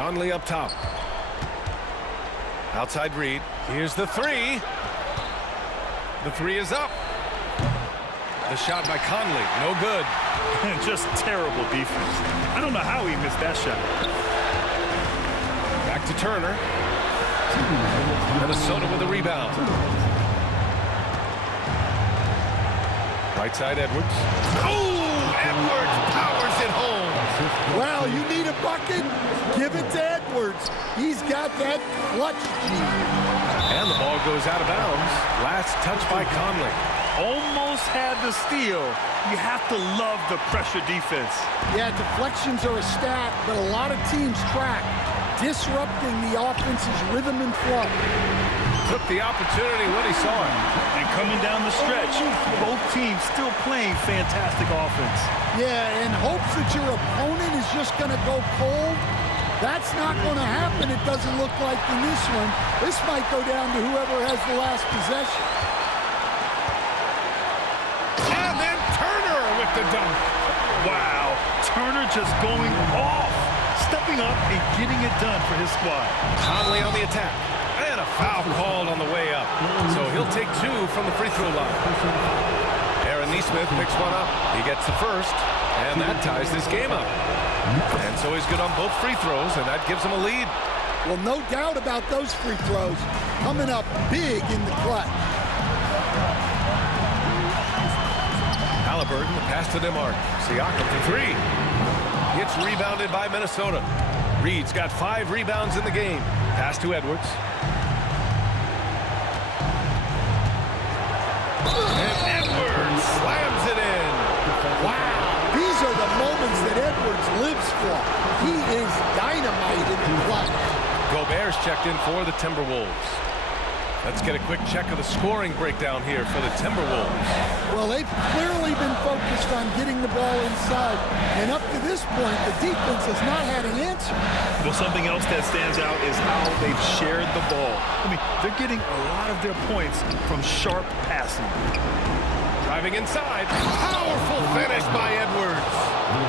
Conley up top. Outside Reed. Here's the three. The three is up. The shot by Conley. No good. Just terrible defense. I don't know how he missed that shot. Back to Turner. Minnesota with the rebound. Right side Edwards. Oh! Edwards powers it home. Well, you need a bucket? Give it to Edwards. He's got that clutch gene. And the ball goes out of bounds. Last touch by Conley. Almost had the steal. You have to love the pressure defense. Yeah, deflections are a stat, but a lot of teams track, disrupting the offense's rhythm and flow. Took the opportunity when he saw it. And coming down the stretch, both teams still playing fantastic offense. Yeah, and hopes that your opponent is just going to go cold. That's not going to happen, it doesn't look like in this one. This might go down to whoever has the last possession. And then Turner with the dunk. Wow, Turner just going off, stepping up and getting it done for his squad. Conley on the attack. And a foul called on the way up. So he'll take two from the free throw line. Aaron Nesmith picks one up. He gets the first, and that ties this game up. And so he's good on both free throws, and that gives him a lead. Well, no doubt about those free throws coming up big in the clutch. Halliburton, the pass to DeMarc. Siakam for three. It's rebounded by Minnesota. Reed's got 5 rebounds in the game. Pass to Edwards. And Edwards slams it in. Wow, these are the moments that Edwards lives for. He is dynamite in the clutch. Gobert's checked in for the Timberwolves. Let's get a quick check of the scoring breakdown here for the Timberwolves. Well, they've clearly been focused on getting the ball inside, and up to this point, the defense has not had an answer. Well, something else that stands out is how they've shared the ball. I mean, they're getting a lot of their points from sharp passing. Driving inside. Powerful finish by Edwards.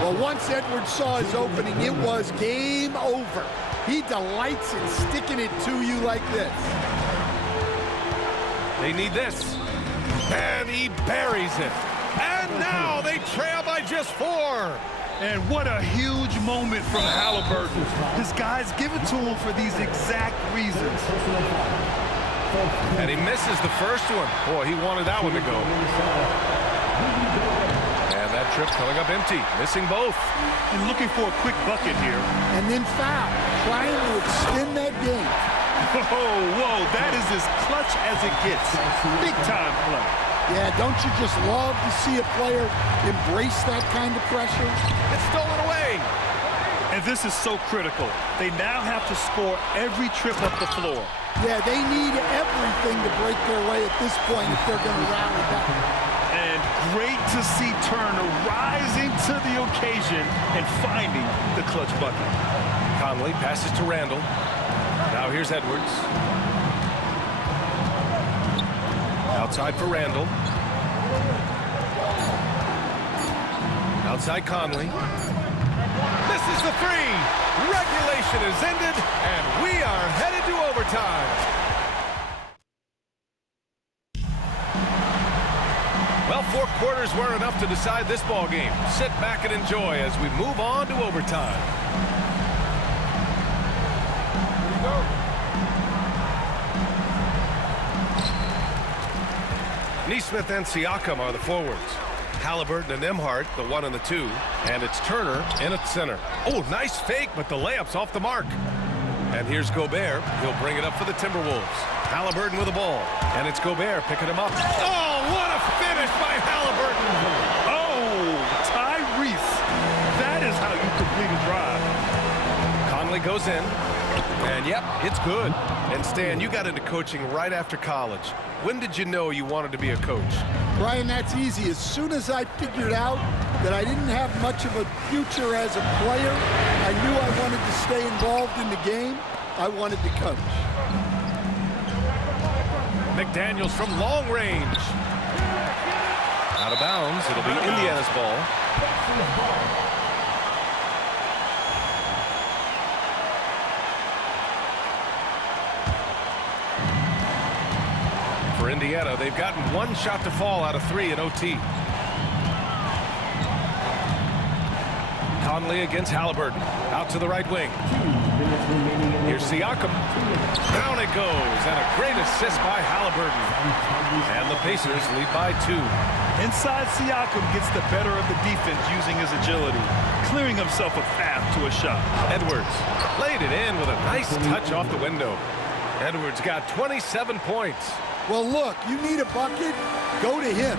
Well, once Edwards saw his opening, it was game over. He delights in sticking it to you like this. They need this. And he buries it. And now they trail by just 4. And what a huge moment from Halliburton. His guys give it to him for these exact reasons. And he misses the first one. Boy, he wanted that one to go. And that trip coming up empty, missing both. And looking for a quick bucket here. And then foul, trying to extend that game. Whoa, that is as clutch as it gets. Big time play. Yeah, don't you just love to see a player embrace that kind of pressure? It's stolen away. And this is so critical. They now have to score every trip up the floor. Yeah, they need everything to break their way at this point if they're going to rally back. And great to see Turner rising to the occasion and finding the clutch bucket. Conley passes to Randall. Now here's Edwards. Outside for Randall. Outside Conley. Misses the three. Regulation is ended, and we are headed to overtime. Well, 4 quarters were enough to decide this ball game. Sit back and enjoy as we move on to overtime. Nesmith and Siakam are the forwards. Halliburton and Nembhard, the 1 and the 2. And it's Turner in at center. Oh, nice fake, but the layup's off the mark. And here's Gobert. He'll bring it up for the Timberwolves. Halliburton with the ball. And it's Gobert picking him up. Oh, what a finish by Halliburton. Oh, Tyrese. That is how you complete a drive. Conley goes in. And, yep, it's good. And, Stan, you got into coaching right after college. When did you know you wanted to be a coach? Brian, that's easy. As soon as I figured out that I didn't have much of a future as a player, I knew I wanted to stay involved in the game. I wanted to coach. McDaniels from long range. Out of bounds. It'll be Indiana's ball. 1 Indiana. They've gotten one shot to fall out of 3 in OT. Conley against Halliburton. Out to the right wing. Here's Siakam. Down it goes. And a great assist by Halliburton. And the Pacers lead by 2. Inside, Siakam gets the better of the defense using his agility, clearing himself a path to a shot. Edwards laid it in with a nice touch off the window. Edwards got 27 points. Well, look, you need a bucket, go to him.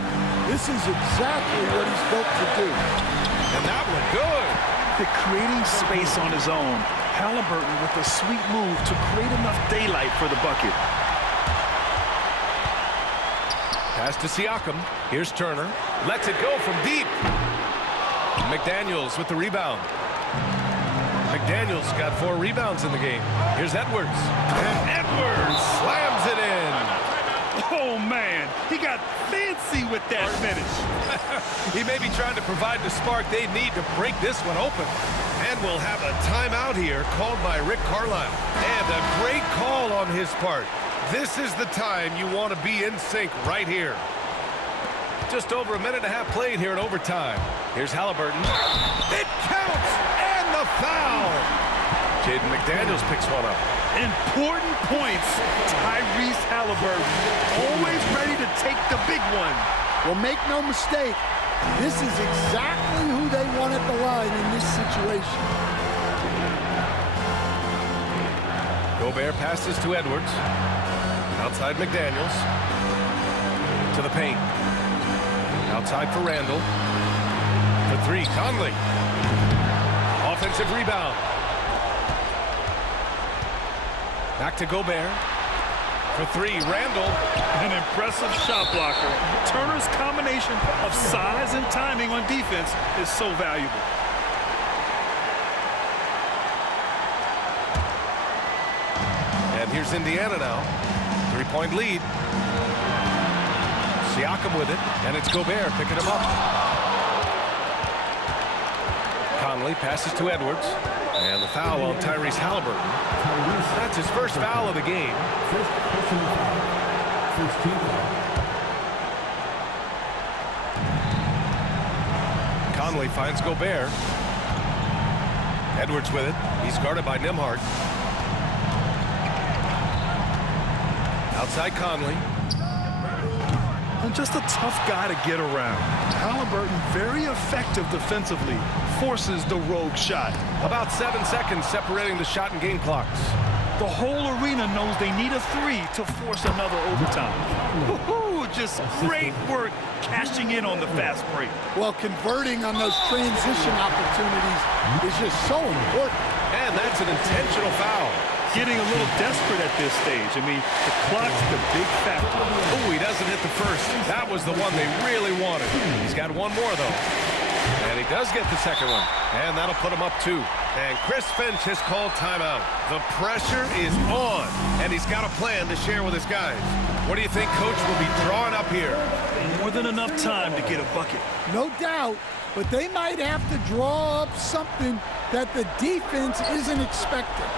This is exactly what he's built to do. And that one good. They're creating space on his own. Halliburton with a sweet move to create enough daylight for the bucket. Pass to Siakam. Here's Turner. Lets it go from deep. McDaniels with the rebound. McDaniels got 4 rebounds in the game. Here's Edwards. And Edwards slams it in. Oh, man. He got fancy with that finish. He may be trying to provide the spark they need to break this one open. And we'll have a timeout here called by Rick Carlisle. And a great call on his part. This is the time you want to be in sync right here. Just over a minute and a half played here in overtime. Here's Halliburton. It counts! And the foul! Jaden McDaniels picks one up. Important points. Tyrese Halliburton, always ready to take the big one. Well, make no mistake, this is exactly who they want at the line in this situation. Gobert passes to Edwards. Outside McDaniels. To the paint. Outside for Randall. For 3, Conley. Offensive rebound. Back to Gobert. For 3, Randall. An impressive shot blocker. Turner's combination of size and timing on defense is so valuable. And here's Indiana now. 3-point lead. Siakam with it, and it's Gobert picking him up. Conley passes to Edwards, and the foul on Tyrese Halliburton. That's his first foul of the game. Conley finds Gobert. Edwards with it. He's guarded by Nembhard. Outside Conley. And just a tough guy to get around. Halliburton very effective defensively. Forces the rogue shot. About 7 seconds separating the shot and game clocks. The whole arena knows they need a 3 to force another overtime. Woohoo! Just great work cashing in on the fast break. Well, converting on those transition opportunities is just so important. And that's an intentional foul. Getting a little desperate at this stage. I mean, the clock's the big factor. Oh, he doesn't hit the first. That was the one they really wanted. He's got one more, though. And he does get the second one. And that'll put him up 2. And Chris Finch has called timeout. The pressure is on. And he's got a plan to share with his guys. What do you think Coach will be drawing up here? More than enough time to get a bucket. No doubt, but they might have to draw up something that the defense isn't expecting.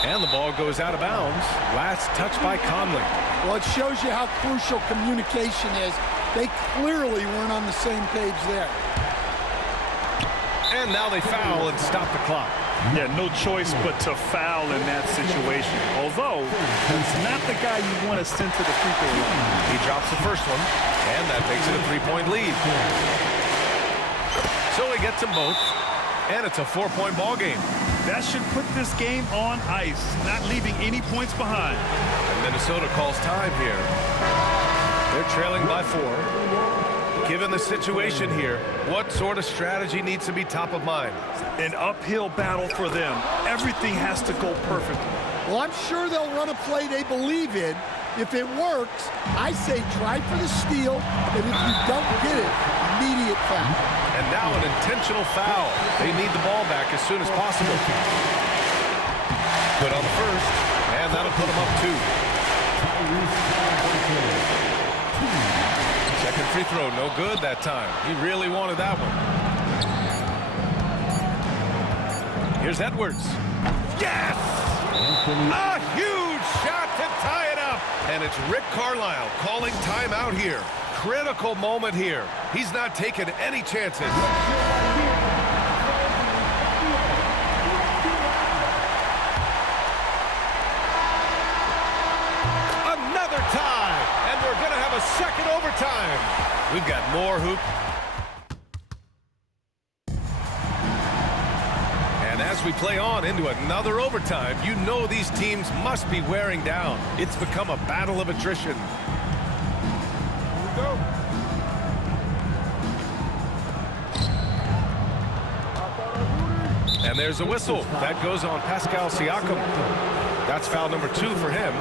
And the ball goes out of bounds. Last touch by Conley. Well, it shows you how crucial communication is. They clearly weren't on the same page there. And now they foul and stop the clock. Yeah, no choice but to foul in that situation. Although, he's not the guy you want to send to the free throw line. He drops the first one, and that makes it a 3-point lead. So he gets them both, and it's a 4-point ball game. That should put this game on ice, not leaving any points behind. And Minnesota calls time here. They're trailing by 4. Given the situation here, what sort of strategy needs to be top of mind? An uphill battle for them. Everything has to go perfectly. Well, I'm sure they'll run a play they believe in. If it works, I say try for the steal, and if you don't get it, immediate foul. And now an intentional foul. They need the ball back as soon as possible. Good on the first, and that'll put them up 2. Second free throw, no good that time. He really wanted that one. Here's Edwards. Yes! A huge shot to tie it up. And it's Rick Carlisle calling timeout here. Critical moment here. He's not taking any chances. Another tie, and we're going to have a second overtime. We've got more hoop. And as we play on into another overtime, you know these teams must be wearing down. It's become a battle of attrition. Here we go. And there's a whistle. That goes on Pascal Siakam. That's foul number 2 for him.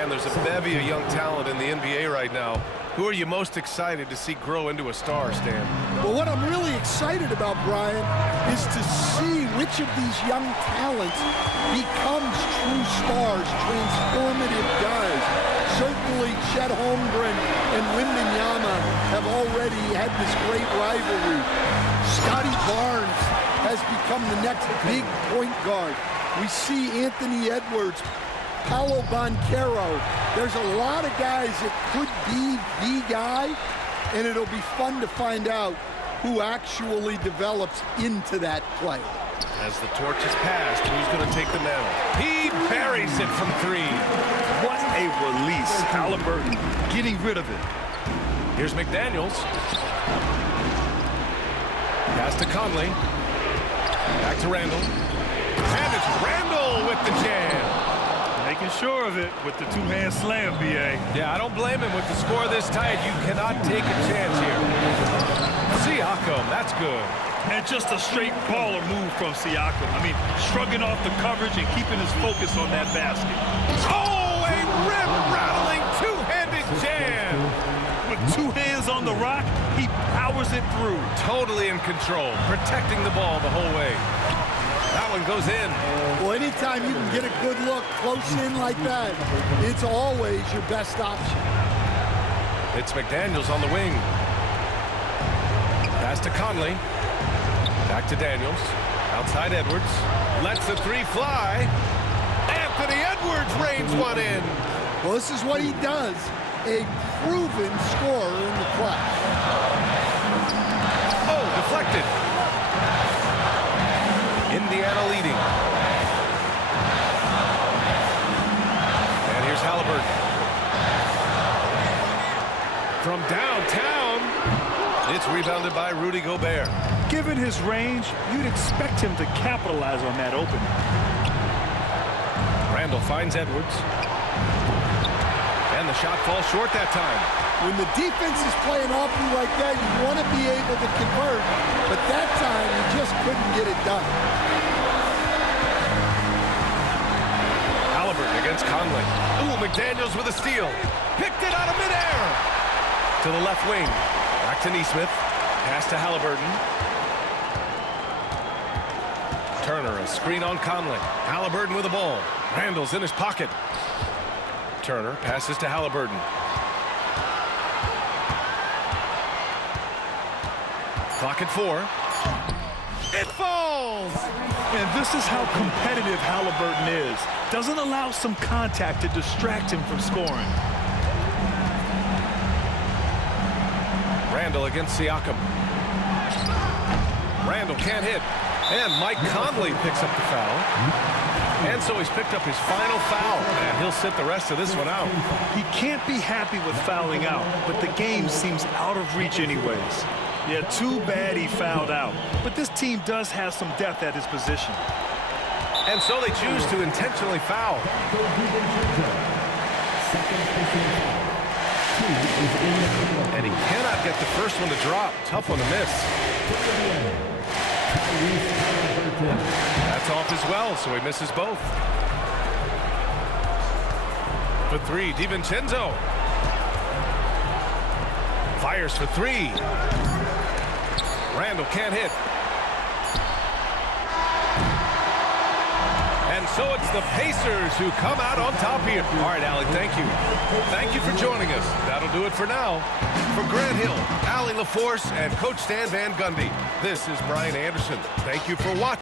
And there's a bevy of young talent in the NBA right now. Who are you most excited to see grow into a star, Stan? Well, what I'm really excited about, Brian, is to see which of these young talents becomes true stars, transformative guys. Certainly, Chet Holmgren and Wembanyama have already had this great rivalry. Scotty Barnes has become the next big point guard. We see Anthony Edwards, Paolo Banchero. There's a lot of guys that could be the guy, and it'll be fun to find out who actually develops into that play. As the torch is passed, who's going to take the mantle? He buries it from 3. What a release. Halliburton getting rid of it. Here's McDaniels. Pass to Conley. Back to Randall. And it's Randall with the jam. Making sure of it with the two-hand slam, B.A. Yeah, I don't blame him. With the score this tight, you cannot take a chance here. Siakam, that's good. And just a straight baller move from Siakam. I mean, shrugging off the coverage and keeping his focus on that basket. Oh, a rim-rattling two-handed jam. With 2 hands on the rock, he powers it through. Totally in control, protecting the ball the whole way. That one goes in. Well, anytime you can get a good look close in like that, it's always your best option. It's McDaniels on the wing. Pass to Conley. Back to Daniels. Outside Edwards. Lets the 3 fly. Anthony Edwards rains one in. Well, this is what he does. A proven scorer in the clutch. Oh, deflected. Indiana leading. And here's Halliburton. From downtown, it's rebounded by Rudy Gobert. Given his range, you'd expect him to capitalize on that opening. Randall finds Edwards. And the shot falls short that time. When the defense is playing off you like that, you want to be able to convert, but that time you just couldn't get it done. Halliburton against Conley. Ooh, McDaniels with a steal. Picked it out of midair. To the left wing. Back to Nesmith. Pass to Halliburton. Turner, a screen on Conley. Halliburton with the ball. Randall's in his pocket. Turner passes to Halliburton. Clock at 4. It falls! And this is how competitive Halliburton is. Doesn't allow some contact to distract him from scoring. Randall against Siakam. Randall can't hit. And Mike Conley picks up the foul. And so he's picked up his final foul. And he'll sit the rest of this one out. He can't be happy with fouling out, but the game seems out of reach anyways. Yeah, too bad he fouled out. But this team does have some depth at his position. And so they choose to intentionally foul. And he cannot get the first one to drop. Tough one to miss. That's off as well, so he misses both. For 3, DiVincenzo. Fires for 3. Randall can't hit. And so it's the Pacers who come out on top here. All right, Allie, thank you. Thank you for joining us. That'll do it for now. For Grant Hill, Allie LaForce, and Coach Stan Van Gundy, this is Brian Anderson. Thank you for watching.